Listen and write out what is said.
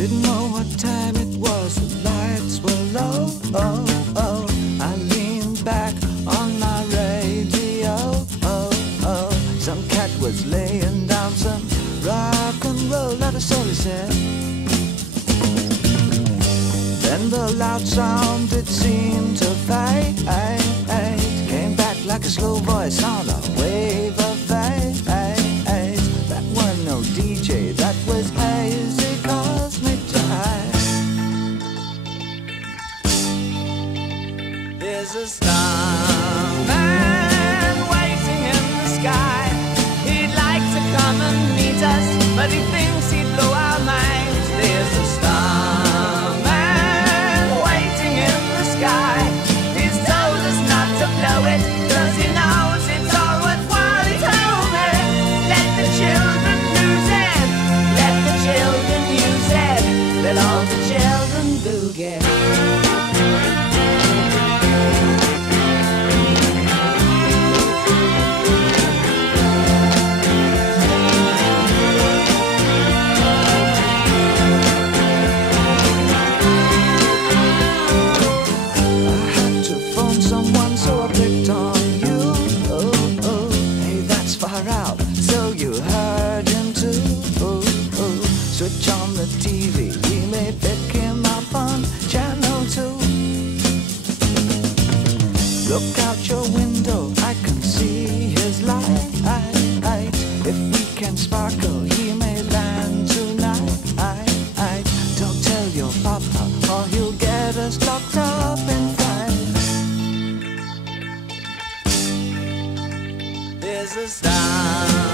Didn't know what time it was, the lights were low. Oh, oh. I leaned back on my radio. Oh, oh. Some cat was laying down some rock and roll, that is all he said. Then the loud sound, it seemed to fade. Came back like a slow voice on a wave of fate. That wasn't no DJ, that was hazy cosmic jive. There's a starman waiting in the sky. He'd like to come and meet us, but he thinks he'd blow our minds. There's a starman waiting in the sky. He's told us not to blow it, 'cause he knows it's all worthwhile. He told me, let the children lose it, let the children use it, let all the children boogie. Switch on the TV, we may pick him up on channel 2. Look out your window, I can see his light. If we can sparkle, he may land tonight. Don't tell your papa, or he'll get us locked up in fight. There's a star